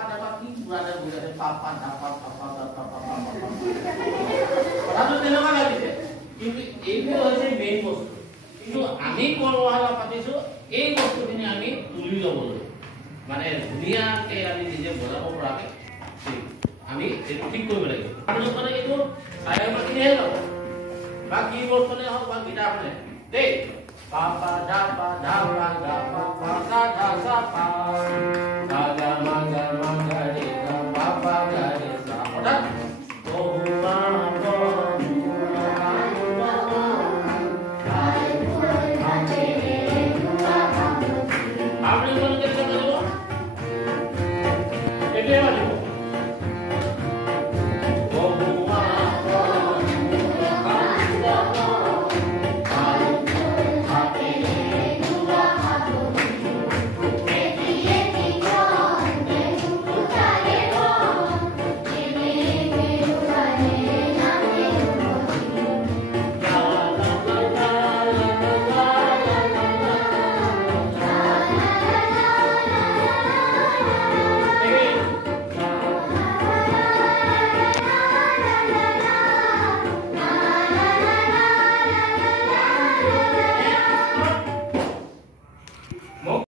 দাপা কি পুৰাটা বুঝাতে papa দাপা papa দাপা papa কথাটো তেনেকুৱা লাগিছে কিন্তু এইটো হৈছে মেইন বস্তু কিন্তু আমি কৰ্মশালা পাতিছো এই বস্তুখিনি আমি তুলি ল'বলৈ মানে ধুনীয়াকৈ আমি নিজে বজাব পৰাকৈ আমি এইটো ঠিক কৰিব লাগিব আৰু মানে এইটো চাৰিমাখিনিহে যাব বা কীবৰ্ডখনে হওক বা গীটাৰখনে দেই পাপা দাপা দাপা দাপা পাপা দাপা পা গা মা ৰে গা পাপা গা ৰে সা অৰ্থাৎ আপনি